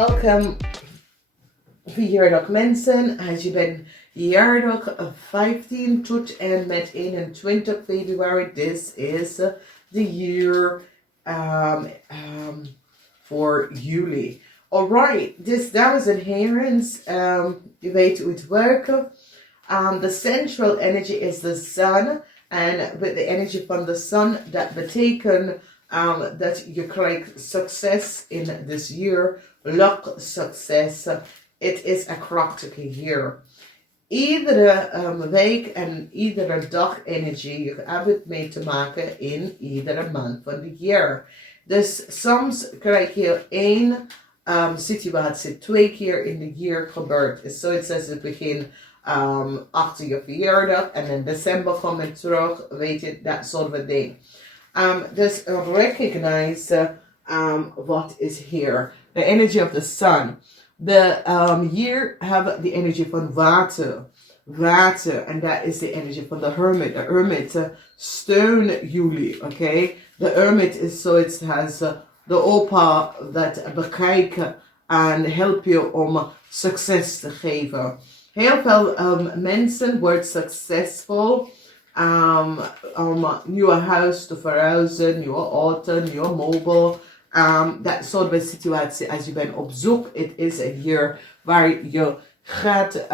Welkom verjaardag mensen. Als je bent jaardag 15 tot en met 21 februari. This is the year voor juli. Alright, dus dames en heren, je weet hoe het werkt. The central energy is the sun. And with the energy from the sun, that betekent that you krijgt success in this year. Luck, success. It is a krachtige year. Iedere week en iedere dag energie, je hebt het mee te maken in iedere maand van het jaar. Dus soms krijg je één situatie 2 keer in het jaar gebeurt. Dus zoals het begin achter je verjaardag en in december kom je terug, weet je, dat soort of ding. Dus recognize what is here. The energy of the sun. The year have the energy van water. Water, and that is the energy van the hermit. The hermit steun jullie, okay? The hermit is so it has the opa dat bekijken en help je om succes te geven. Heel veel mensen worden succesvol om nieuwe huis te verhuizen, nieuwe auto, nieuwe mobiel. Dat soort situatie als je bent op zoek. Het is een jaar waar je gaat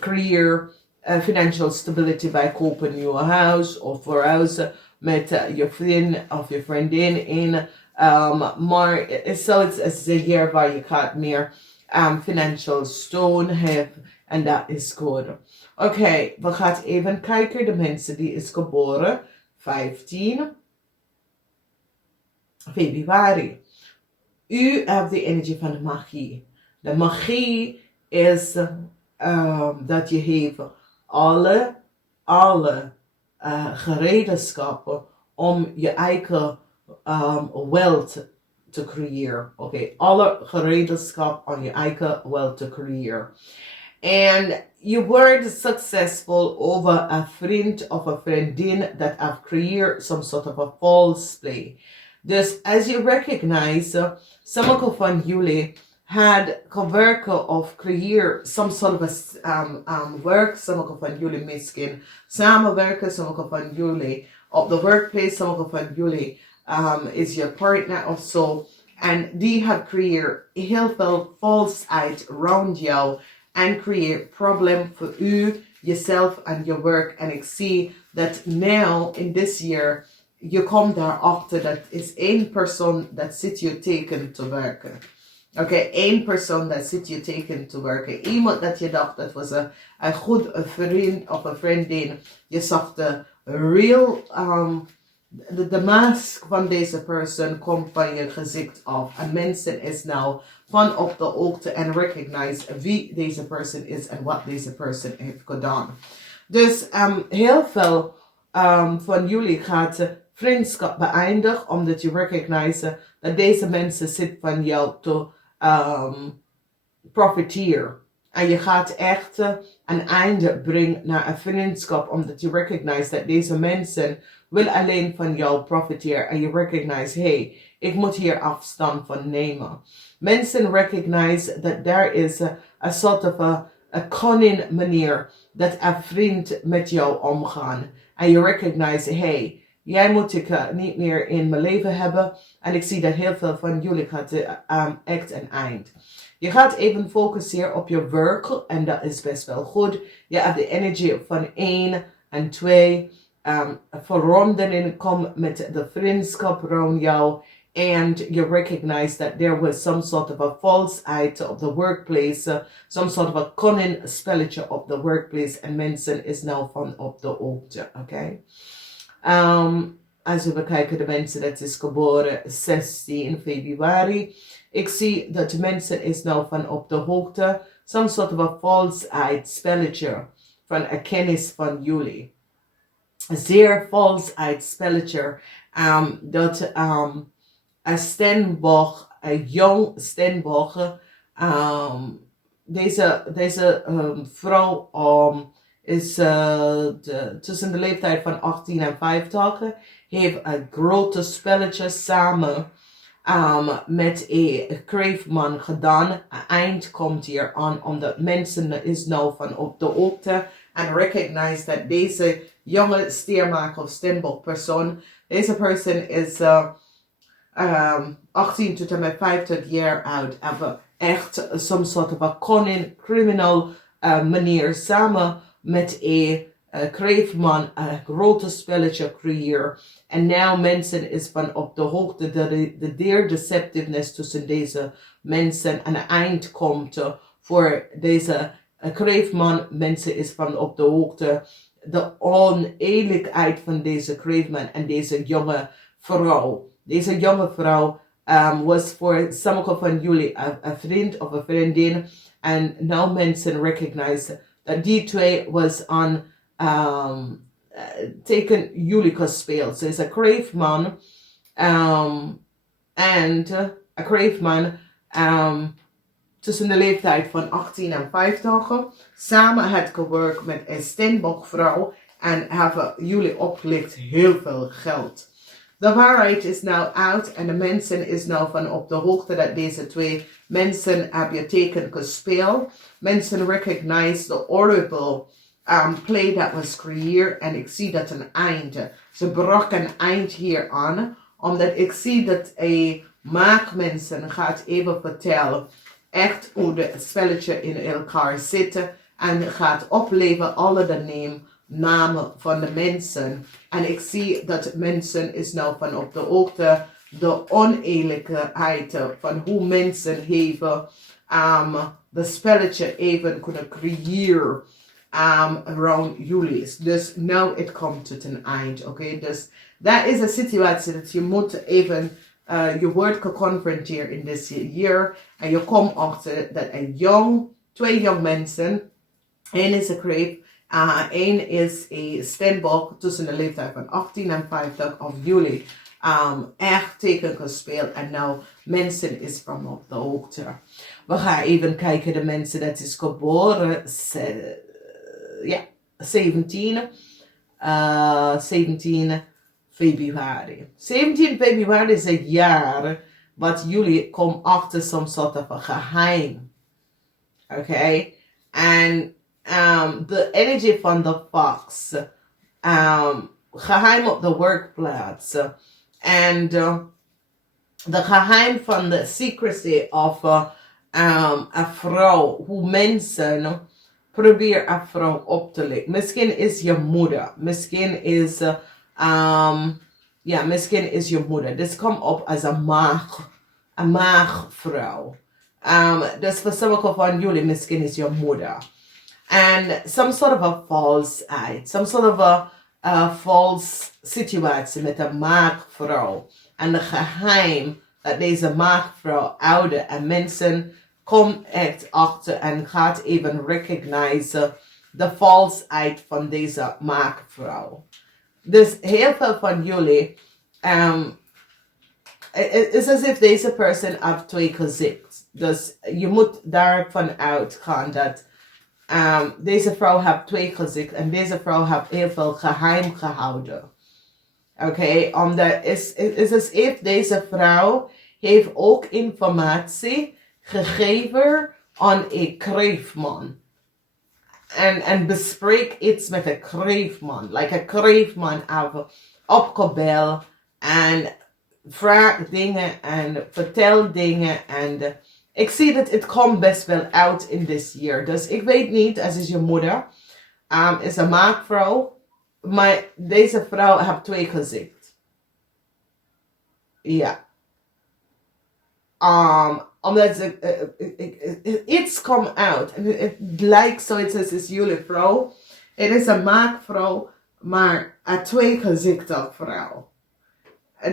creëren financial stability bij kopen een nieuwe huis of verhuizen met je vriend of je vriendin in. Maar het is een jaar waar je gaat meer financial steun hebben en dat is goed. Oké, we gaan even kijken de mensen die is geboren 15 februari. U hebt de energie van de magie. De magie is dat je heeft alle gereedschappen om je eigen wealth te creëren. Oké, alle gereedschap om je eigen wealth te creëren. En je wordt succesvol over een vriend of een vriendin dat heeft creëerd some sort of a false play. Dus als je recognize, sommige van jullie had gewerkt of creëerd some sort of work, sommige van jullie misschien samenwerken, sommige van jullie op de workplace, sommige van jullie is je partner of zo. En die had creëerd heel veel falsheid rond jou en creëert problem voor u, jezelf en je werk. En ik zie dat now in this year je komt daarachter dat is één persoon dat zit je tegen te werken. Oké, één persoon dat zit je tegen te werken. Iemand dat je dacht dat was een goed vriend of een vriendin. Je zag de real, de mask van deze persoon komt van je gezicht af. En mensen is nou van op de hoogte en recognize wie deze persoon is en wat deze persoon heeft gedaan. Dus heel veel van jullie gaat vriendschap beëindigen omdat je recognize dat deze mensen zitten van jou te profiteren. En je gaat echt een einde brengen naar een vriendschap omdat je recognize dat deze mensen wil alleen van jou profiteren. En je recognize, hey, ik moet hier afstand van nemen. Mensen recognize dat daar is een soort of een cunning manier dat een vriend met jou omgaan. En je recognize, hey, jij moet ik niet meer in mijn leven hebben. En ik zie dat heel veel van jullie gaat echt een eind. Je gaat even focussen op je werk. En dat is best wel goed. Je hebt de energie van 1 en 2. Verandering komt met de vriendschap rond jou. And you recognize that there was some sort of a falseheid op the workplace. Some sort of a cunning spelletje op the workplace. En mensen is nou van op de hoogte. Oké. Als we bekijken de mensen dat is geboren 16 februari. Ik zie dat de mensen is nou van op de hoogte. Some sort of a falseheid spelletje van een kennis van jullie. Zeer falseheid spelletje. Dat een Stenbosch, een jong Stenbosch. Deze vrouw is tussen de leeftijd van 18 en 50. Heeft een grote spelletje samen met een kreefman gedaan. Een eind komt hier aan, omdat mensen is nou van op de hoogte en recognize dat deze jonge steermaker of steenbok persoon, deze persoon is 18 tot en met 50 jaar oud, hebben echt some sort of a cunning criminal manier samen met een kreefman een grote spelletje creëren. En nou mensen is van op de hoogte dat de deceptiveness tussen deze mensen aan een eind komt voor deze kreefman. Mensen is van op de hoogte de oneerlijkheid van deze kreefman en deze jonge vrouw. Deze jonge vrouw was voor sommige van jullie een vriend of een vriendin. En nou mensen recognize dat die twee was aan teken jullie gespeeld. Ze is een kreefman en een kreefman tussen de leeftijd van 18 en 50. Samen het gewerkt met een steenbokvrouw en hebben jullie opgelicht heel veel geld. De waarheid is nou uit en de mensen is nou van op de hoogte dat deze twee mensen hebben teken gespeeld. Mensen recognize the horrible play that was creëerd en ik zie dat een einde. Ze brak een eind hier aan, omdat ik zie dat een maakmensen gaat even vertellen echt hoe het spelletje in elkaar zit en gaat opleven alle de namen van de mensen. En ik zie dat mensen is nou van op de hoogte de oneerlijkheid van hoe mensen hebben de spelletje even kunnen creëren around jullie. Dus nou het komt tot een eind. Oké, dus dat is een situatie dat je moet even je wordt geconfronteerd in dit jaar en je komt achter dat twee jong mensen, één is een kreef, één is een steenbok tussen de leeftijd van 18 en 50 of jullie echt teken gespeeld en nou mensen is van op de hoogte. We gaan even kijken de mensen dat is geboren 17 Februari. 17 Februari is een jaar wat jullie komen achter some sort of een geheim. Oké? En de energie van de fox. Geheim op de werkplaats. En de geheim van de secrecy of een vrouw. Hoe mensen proberen een vrouw op te leggen. Misschien is je moeder. Misschien is misschien is je moeder. Dus kom op als een maagvrouw. Dus voor sommige van jullie misschien is je moeder. And some sort of a falseheid. Some sort of a false situatie met een maagvrouw. En de geheim dat deze maagvrouw oude en mensen komt echt achter en gaat even recognize de falseheid van deze maagvrouw. Dus heel veel van jullie, het is alsof deze persoon heeft twee gezichten. Dus je moet daarvan uitgaan dat deze vrouw heeft twee gezichten en deze vrouw heeft heel veel geheim gehouden. Oké, omdat het is alsof deze vrouw heeft ook informatie gegeven aan een kreefman. En bespreek iets met een kreefman. Like een kreefman heeft opgebeld en vraag dingen en vertel dingen. En ik zie dat het komt best wel uit in dit jaar. Dus ik weet niet, als is je moeder, is een maagvrouw. Maar deze vrouw heeft twee gezichten. Ja. Omdat iets komt uit. En het lijkt zoiets als is jullie vrouw. Het is een maagvrouw, maar een twee gezichten vrouw.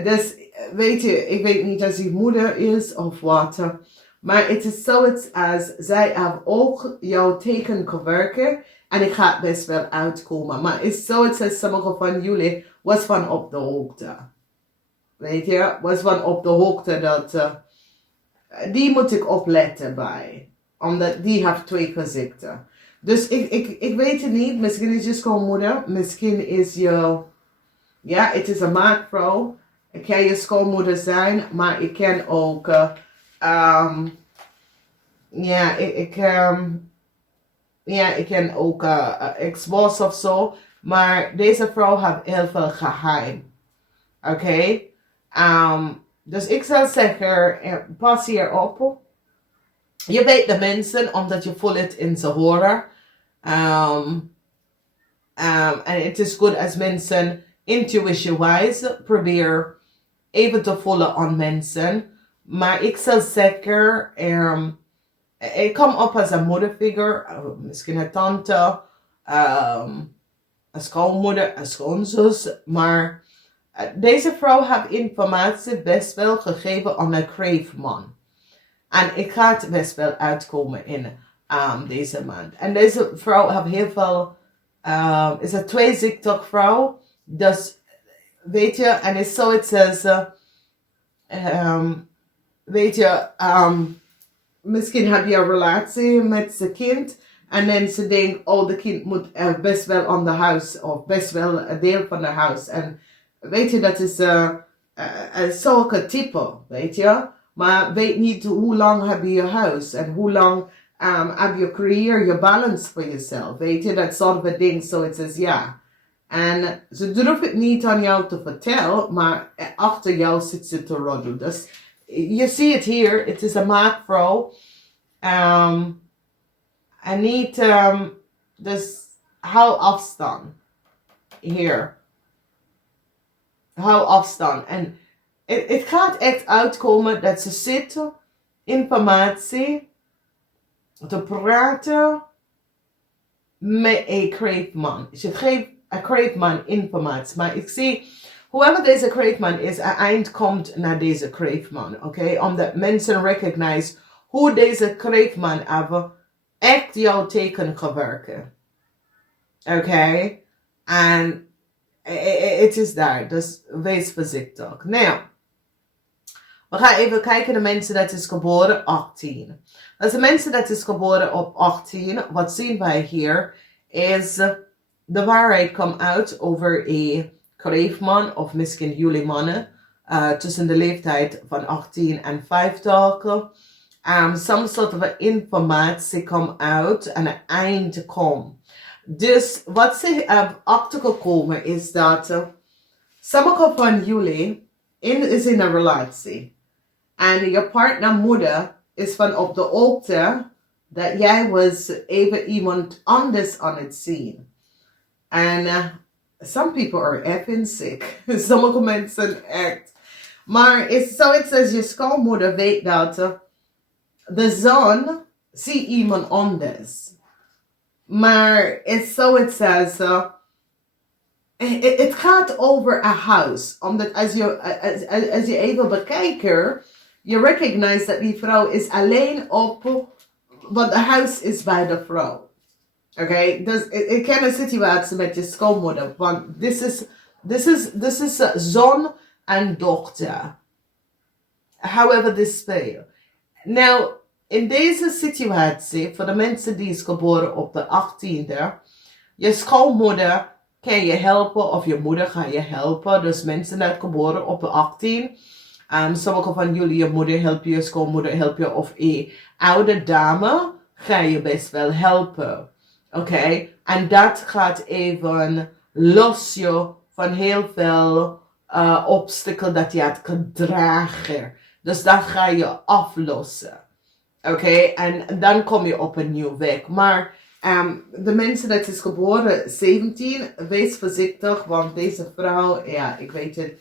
Dus weet je, ik weet niet als die moeder is of wat. Maar het is zoiets als zij heeft ook jouw teken gewerkt. En ik ga het best wel uitkomen. Maar het is zoiets als sommige van jullie was van op de hoogte. Weet je, was van op de hoogte dat die moet ik opletten bij. Omdat die heeft twee gezichten. Dus ik weet het niet. Misschien is je schoonmoeder. Misschien is je... Ja, het is een maagvrouw. Ik kan je schoonmoeder zijn, maar ik kan ook, ik kan ook ex-boss of zo. Maar deze vrouw heeft heel veel geheim. Oké? Dus ik zou zeggen, pas hierop. Je weet de mensen, omdat je voelt het in ze horen. En het is goed als mensen intuïtie-wise probeer even te voelen aan mensen. Maar ik zou zeggen, ik kom op als een moederfiguur, misschien een tante, een schoonmoeder, een schoonzus. Maar deze vrouw heeft informatie best wel gegeven aan een kreefman. En ik ga het best wel uitkomen in deze maand. En deze vrouw heeft heel veel, is een tweezichtig vrouw. Dus, weet je, en is zoiets als, weet je, misschien heb je een relatie met zijn kind. En dan ze denkt, oh, de kind moet best wel aan de huis. Of best wel een deel van de huis. En weet je, dat is zulke type, weet je. Maar weet niet hoe lang heb je je huis. En hoe lang heb je creëer je balance voor jezelf. Weet je, dat soort dingen, zoiets als ja. En ze durft het niet aan jou te vertellen, maar achter jou zit ze te roddelen. Dus je ziet het hier, het is een maakvrouw. En niet, dus hou afstand. Hier. Hou afstand. En het gaat echt uitkomen dat ze zitten, informatie, te praten met een kreefman. Ze geeft een kreefman informatie. Maar ik zie, whoever deze kreefman is, een eind komt naar deze kreefman. Oké? Omdat mensen recognize hoe deze kreefman hebben echt jouw teken gewerkt. Oké? En het is daar. Dus wees voorzichtig. Nou, we gaan even kijken naar mensen dat is geboren 18. Als de mensen dat is geboren op 18, wat zien wij hier, is de waarheid komt uit over een kreefman, of misschien jullie mannen, tussen de leeftijd van 18 en 50. Some soort of informatie komt uit en een eind komt. Dus wat ze achtergekomen is dat sommige van jullie is in een relatie. En je partnermoeder is van op de hoogte dat jij was even iemand anders aan het zien. En some people are effing sick. Sommige mensen echt. Maar het is zoiets als je schoonmoeder weet dat de zon ziet iemand anders. Maar het is zoiets als het gaat over een huis. Omdat als je even bekijkt, je recognize dat die vrouw is alleen op, want het huis is bij de vrouw. Oké, dus ik ken een situatie met je schoonmoeder, want this is zon en dochter. However this speel. Nou, in deze situatie, voor de mensen die is geboren op de 18e, je schoonmoeder kan je helpen, of je moeder gaat je helpen. Dus mensen die geboren op de 18. Sommige van jullie, je moeder helpt je, je schoonmoeder helpt je, of een oude dame ga je best wel helpen. Oké? En dat gaat even los je van heel veel obstakels dat je had gedragen. Dus dat ga je aflossen. Oké? En dan kom je op een nieuwe weg. Maar de mensen dat is geboren 17, wees voorzichtig, want deze vrouw, ja, ik weet het.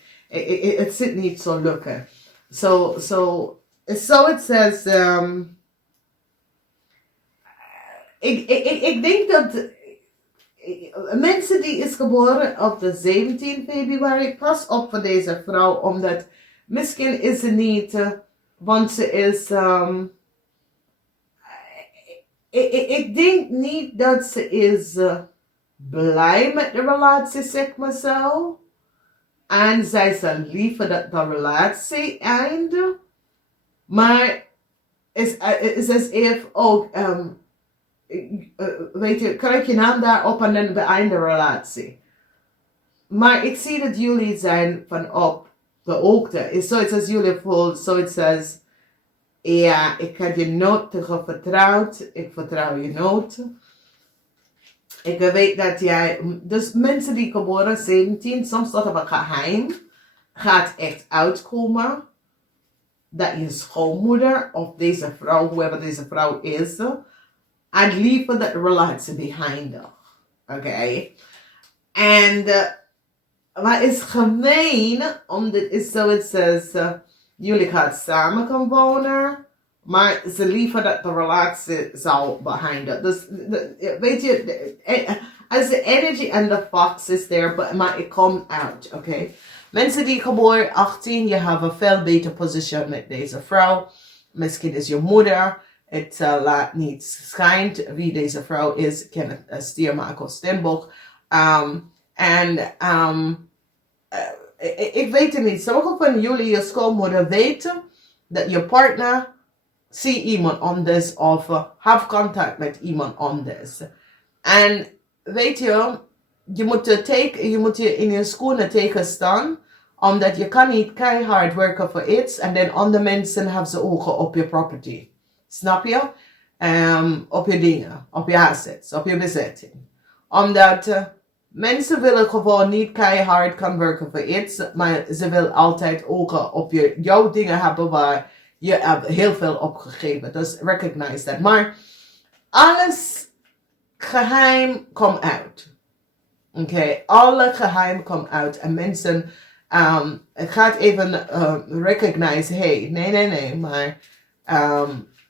Het zit niet zo lukken. So it says, ik denk dat mensen die is geboren op de 17 februari, pas op voor deze vrouw, omdat misschien is ze niet, want ze is, ik denk niet dat ze is blij met de relatie, zeg maar zo. En zij zal liever dat de relatie eindigt. Maar is als if ook, weet je, krijg je naam daarop en dan beëindigt de relatie. Maar ik zie dat jullie zijn van op. de hoogte. Is zoiets als jullie voelt, zoiets als, ja, ik heb je nooit vertrouwd, ik vertrouw je nooit. Ik weet dat jij, dus mensen die geboren 17, soms dat het een geheim gaat echt uitkomen. Dat je schoonmoeder of deze vrouw, whoever deze vrouw is, had liever dat relatie behind her. Oké? En wat is gemeen, omdat is zoiets als jullie gaan samen gaan wonen, maar ze liever dat de relatie zou behind her. Dus weet je, als de energy and the fox is there, maar it comes out, oké? Mensen die geboren 18, je hebt een veel beter position met deze vrouw. Misschien is je moeder. Het laat niet schijnt wie deze vrouw is. Kan het Stiermaker of Stenbock. Ik weet het niet. Sommige van jullie, je schoonmoeder, weten dat je partner ziet iemand anders of have contact met iemand anders. En weet je, je moet je in je schoenen tegenstaan. Omdat je kan niet keihard werken voor iets en dan andere mensen hebben ze ogen op je property. Snap je? Op je dingen, op je assets, op je bezetting. Omdat mensen willen gewoon niet keihard kan werken voor iets, maar ze willen altijd ogen op jouw dingen hebben waar je hebt heel veel opgegeven. Dus recognize dat. Maar alles geheim komt uit. Oké, alle geheim komt uit en mensen het gaat even recognize, hey, nee, maar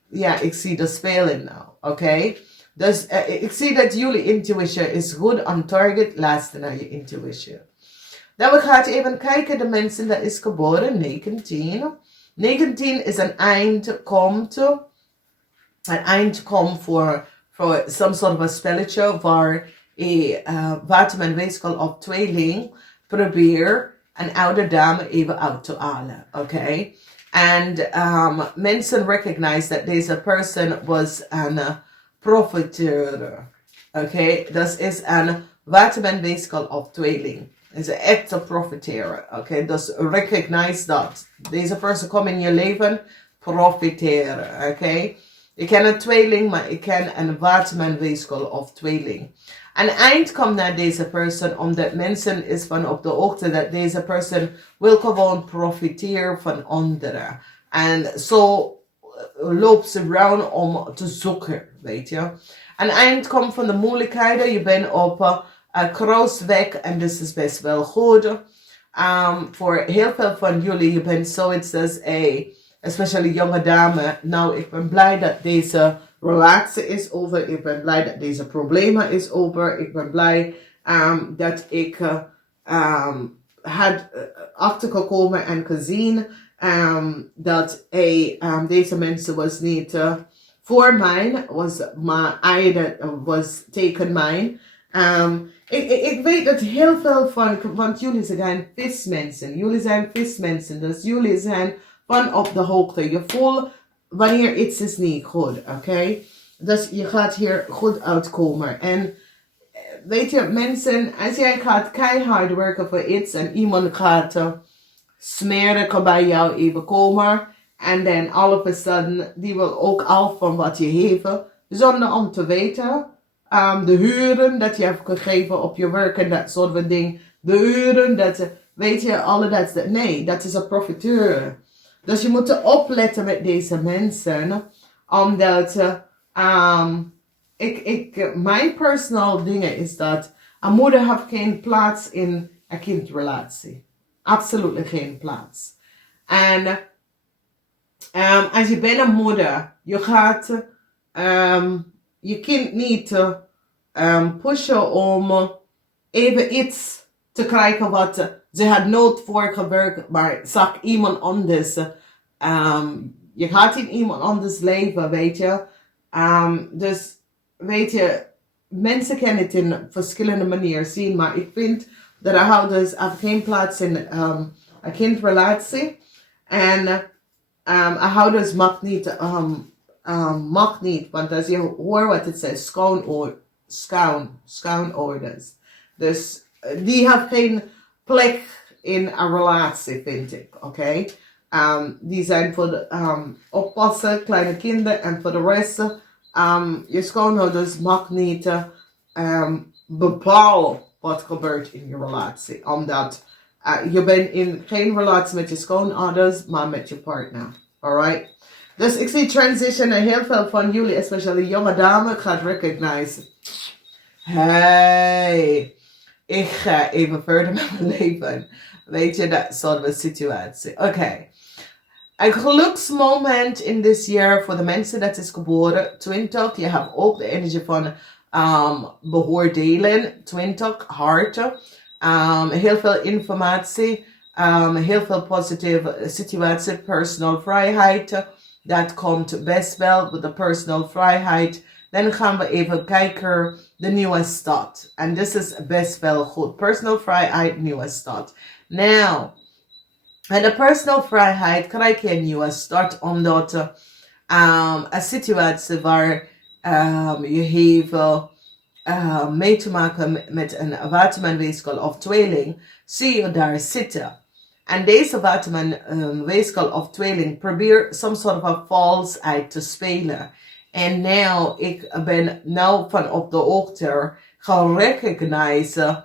ja, ik zie de speling nou, oké? Dus ik zie dat jullie intuition is goed on target, luister naar je intuition. Dan we gaan even kijken, de mensen dat is geboren, 19. 19 is een eind komt voor some sort of a spelletje waar Waterman Verjaardag of tweeling probeer een oude dame even uit te halen, oké? En mensen recognize dat deze persoon was een profiteur, oké? Dat is een Waterman Verjaardag of tweeling. Is een echte profiteur, oké? Dus recognize dat. Deze persoon komt in je leven profiteren, oké? Ik ken een tweeling, maar ik ken een Waterman Verjaardag of tweeling. Een eind komt naar deze persoon omdat mensen is van op de hoogte dat deze persoon wil gewoon profiteren van anderen. En zo loopt ze rond om te zoeken, weet je. Een eind komt van de moeilijkheden. Je bent op kruisweg en dat is best wel goed. Voor heel veel van jullie, je bent zoiets als especially jonge dame. Nou, ik ben blij dat deze relatie is over. Ik ben blij dat deze problemen is over. Ik ben blij dat ik had achtergekomen en gezien dat deze mensen was niet voor mij, maar was tegen mij. Ik weet dat heel veel van jullie zijn vismensen. Jullie zijn vismensen, dus jullie zijn van op de hoogte. Je voelt wanneer iets is niet goed, oké? Dus je gaat hier goed uitkomen. En weet je, mensen, als jij gaat keihard werken voor iets en iemand gaat smeren, kan bij jou even komen. En dan all of a sudden, die wil ook af van wat je heeft. Zonder om te weten. De huren dat je hebt gegeven op je werk en dat soort van ding. De huren, dat, weet je, alle dat. Nee, dat is een profiteur. Dus je moet opletten met deze mensen. Omdat mijn personal dingen is dat een moeder heeft geen plaats in een kindrelatie. Absoluut geen plaats. En als je bent een moeder, je gaat je kind niet pushen om even iets te krijgen wat ze had nooit voor gewerkt, maar zag iemand anders. Je gaat in iemand anders leven, weet je. Dus, weet je, mensen kunnen het in verschillende manieren zien, maar ik vind dat ouders hebben geen plaats in een kindrelatie. En ouders mag niet, want als je hoort wat het zegt, schoonouders. Dus die hebben geen plek in een relatie, vind ik. Oké? Die zijn voor de oppassen, kleine kinderen. En voor de rest, je schoonouders mag niet bepalen wat gebeurt in je relatie. Omdat je bent in geen relatie met je schoonouders, maar met je partner. Alright? Dus ik zie transition en heel veel van jullie, especially jonge dame, gaat recognize. Hey, ik ga even verder met mijn leven. Weet je, dat soort situatie. Oké. Een geluksmoment in dit jaar voor de mensen dat is geboren. 20, je hebt ook de energie van beoordelen. 20, harten. Heel veel informatie. Heel veel positieve situatie. Personal vrijheid. Dat komt best wel met de personal vrijheid. Dan gaan we even kijken de nieuwe stad. En dit is best wel goed. Personal vrijheid, nieuwe stad. Nou, met de personal vrijheid krijg je een nieuwe start. Omdat een situatie waar je heeft mee te maken met een Waterman weeskal of tweeling. Zie je daar zitten. En deze Waterman weeskal of tweeling probeert some sort of a valsheid te spelen. En nou, ik ben nou van op de hoogte gerecognize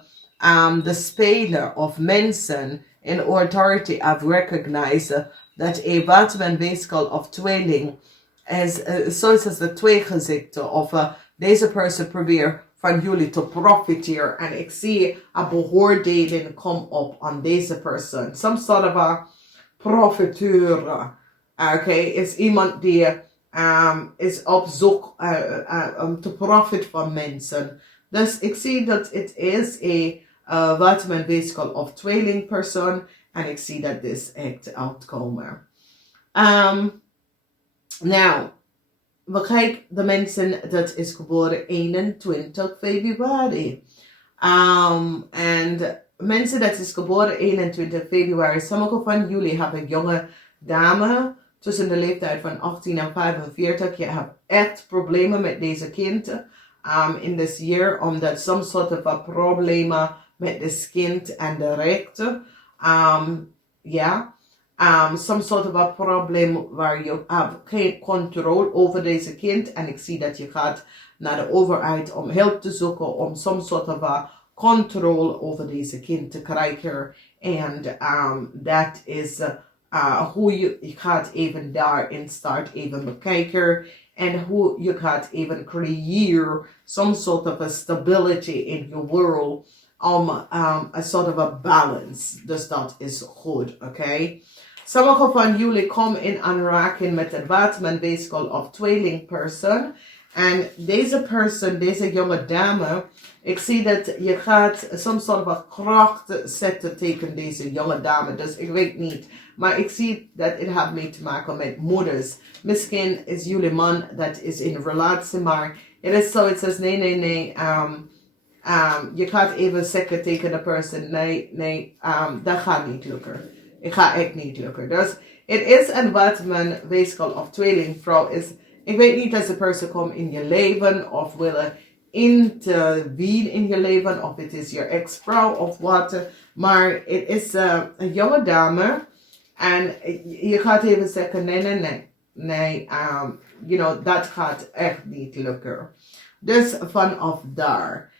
de speler of mensen in authority have recognized dat een Waterman weeskal of tweeling is zoals de twee gezichten of deze persoon probeert van jullie te profiteren. En ik zie een beoordeling komen op aan deze persoon. Some sort of a profiteur. Okay, is iemand die is op zoek te profit van mensen. Dus ik zie dat het is een Waterman weeskal of tweeling persoon. En ik zie dat dit echt uitkomen. Nou, we kijken de mensen dat is geboren 21 februari. En mensen dat is geboren 21 februari. Sommige van jullie hebben jonge dame tussen de leeftijd van 18 en 45. Je hebt echt problemen met deze kind in dit jaar. Omdat some sort of problemen met dit kind en de rechten. Some sort of a probleem waar je geen controle over deze kind. En ik zie dat je gaat naar de overheid om hulp te zoeken. Om some sort of a controle over deze kind te krijgen. En dat is hoe je gaat even daarin start even bekijken. En hoe je gaat even creëren some sort of a stability in your world. Om a sort of a balance. Dus dat is goed, oké? Sommige van jullie komen in aanraking met een Waterman weeskal of tweeling persoon. En deze persoon, deze jonge dame, ik zie dat je gaat some sort of kracht zetten tegen deze jonge dame. Dus ik weet niet. Maar ik zie dat het heeft mee te maken met moeders. Misschien is jullie man dat is in een relatie, maar het is zoiets als nee. Je gaat even zeggen tegen de persoon, nee, dat gaat niet lukken. Het gaat echt niet lukken. Dus het is een Waterman weeskal of tweelingvrouw. Ik weet niet als de persoon komt in je leven of willen intervene in je leven. Of het is je ex-vrouw of wat. Maar het is een jonge dame. En je gaat even zeggen, nee. Dat gaat echt niet lukken. Dus vanaf daar.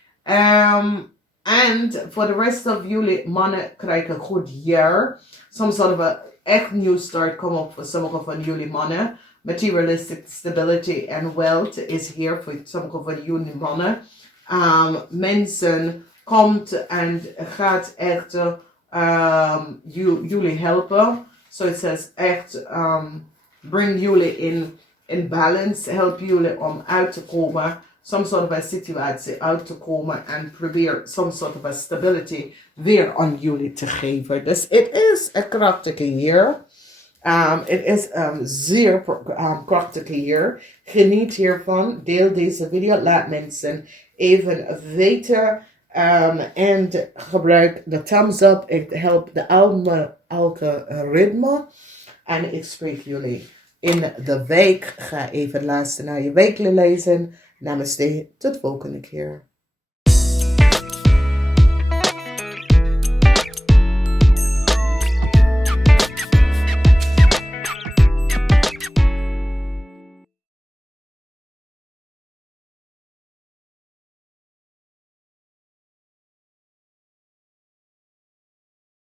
En voor de rest of jullie mannen krijgen een goed jaar. Some sort of a echt new start come up voor sommige van jullie mannen. Materialistic stability and wealth is here voor sommige van jullie mannen. Mensen komt en gaat echt jullie helpen. So it says echt bring jullie in balance. Help jullie om uit te komen. Some sort of a situatie uit te komen en probeer some sort of a stability weer aan jullie te geven. Dus het is een krachtige jaar. Het is een zeer krachtige jaar. Geniet hiervan. Deel deze video. Laat mensen even weten. En gebruik de thumbs up. Het helpt de algoritme. En ik spreek jullie in de week. Ga even luisteren naar je weekly lezen. Namaste, tot volgende keer.